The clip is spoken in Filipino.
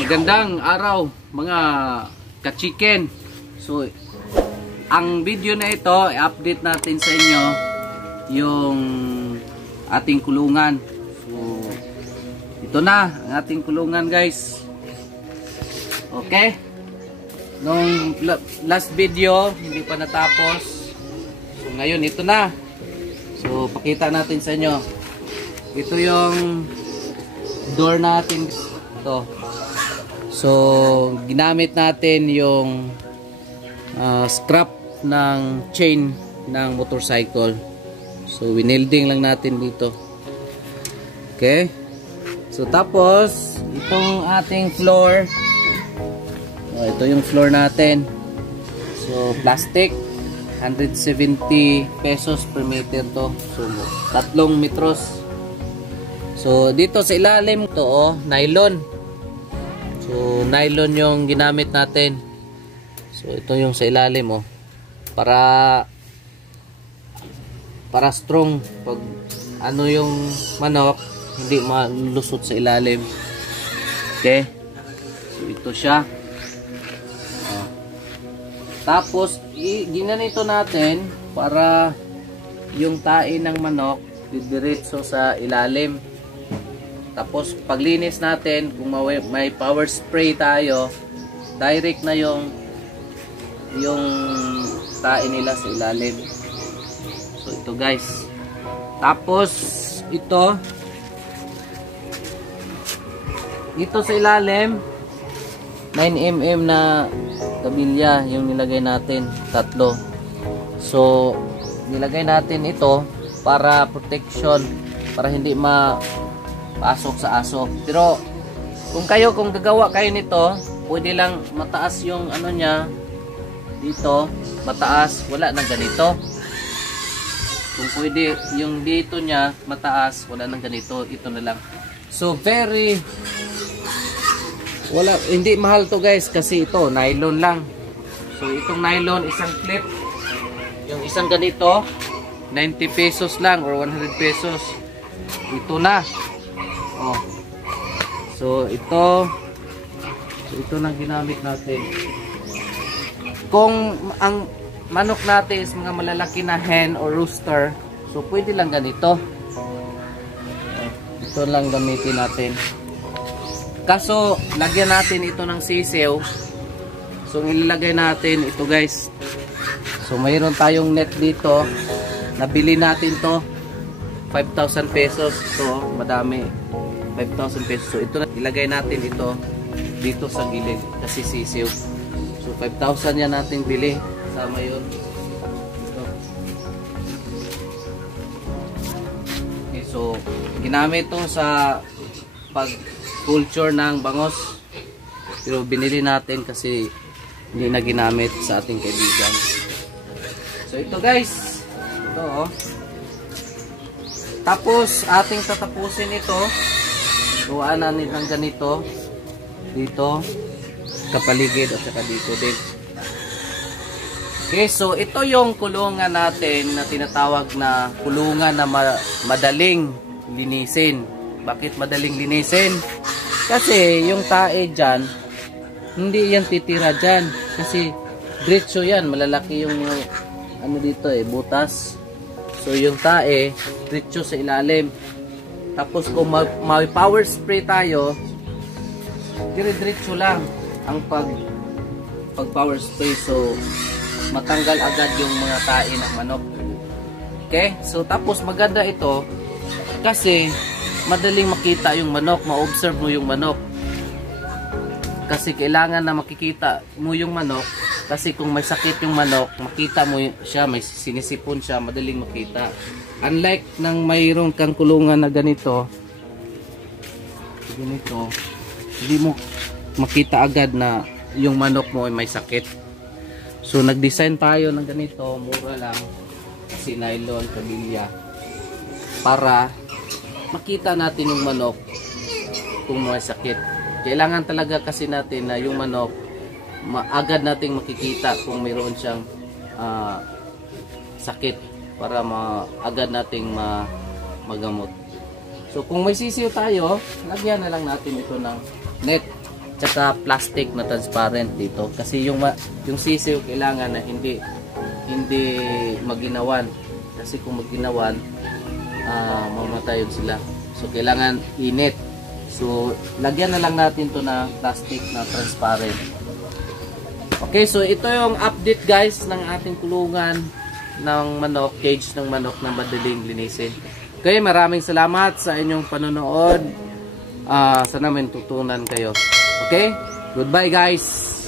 Magandang araw mga ka-chicken. So ang video na ito, i-update natin sa inyo yung ating kulungan. So ito na ang ating kulungan, guys. Okay? Nung last video hindi pa natapos. So ngayon ito na. So pakita natin sa inyo. Ito yung door natin. Ito. So ginamit natin yung scrap ng chain ng motorcycle. So winelding lang natin dito. Okay? So tapos itong ating floor. Ito yung floor natin. So plastic, 170 pesos per meter to. So 3 metros. So dito sa ilalim to, nylon. So nylon yung ginamit natin. So ito yung sa ilalim, para strong pag ano yung manok hindi malusot sa ilalim. Okay? So ito siya. Tapos ginanito natin para yung tae ng manok didiretso sa ilalim. Tapos paglinis natin, kung may power spray tayo, direct na yung tae nila sa ilalim. So ito, guys. Tapos ito sa ilalim 9mm na kabilya yung nilagay natin, 3. So nilagay natin ito para protection, para hindi pasok sa aso. Pero kung gagawa kayo nito, pwede lang mataas yung ano niya dito, mataas, wala nang ganito. Kung pwede yung dito niya mataas, wala nang ganito, ito na lang. So hindi mahal to, guys, kasi ito nylon lang. So itong nylon, isang clip, yung isang ganito 90 pesos lang or 100 pesos. Ito na. So ito na ginamit natin. Kung ang manok natin is mga malalaki na hen or rooster, so pwede lang ganito. Ito lang gamitin natin. Kaso lagyan natin ito ng sisiw. So ilalagay natin ito, guys. So mayroon tayong net dito. Nabili natin to 5,000 pesos. So madami, 5,000 pesos. So ito na, ilagay natin ito dito sa gilid kasi sisiw. So 5,000 yan natin bili. Sama yun. Ito. Okay, so ginamit to sa pag-culture ng bangos. Pero binili natin kasi hindi na ginamit sa ating kaibigan. So ito, guys. Ito, Tapos ating tatapusin ito. Tuwaan natin ng ganito dito kapaligid at saka dito din. Okay, so ito yung kulungan natin na tinatawag na kulungan na madaling linisin. Bakit madaling linisin? Kasi yung tae dyan, hindi yan titira dyan. Kasi diretso yan, malalaki yung ano dito, butas. So yung tae diretso sa ilalim. Tapos kung may power spray tayo, dire-diretso lang ang pag power spray. So matanggal agad yung mga tae ng manok. Okay? So tapos maganda ito kasi madaling makita yung manok, ma-observe mo yung manok. Kasi kailangan na makikita mo yung manok. Kasi kung may sakit yung manok, makita mo siya, may sinisipon siya, madaling makita. Unlike nang mayroon kang kulungan na ganito, hindi mo makita agad na yung manok mo ay may sakit. So nag-design tayo ng ganito, mura lang, kasi nylon, kabilya, para makita natin yung manok kung may sakit. Kailangan talaga kasi natin na yung manok agad nating makikita kung mayroon siyang sakit para agad nating magamot. So kung may sisiw tayo, lagyan na lang natin ito ng net tsaka plastic na transparent dito. Kasi yung sisiw kailangan na hindi maginawan. Kasi kung maginawan, mamatay yun sila. So kailangan init. So lagyan na lang natin to na plastic na transparent. Okay, so ito yung update guys ng ating kulungan ng manok, cage ng manok na madaling linisin. Okay, maraming salamat sa inyong panonood. Sana may tutunan kayo. Okay? Goodbye guys!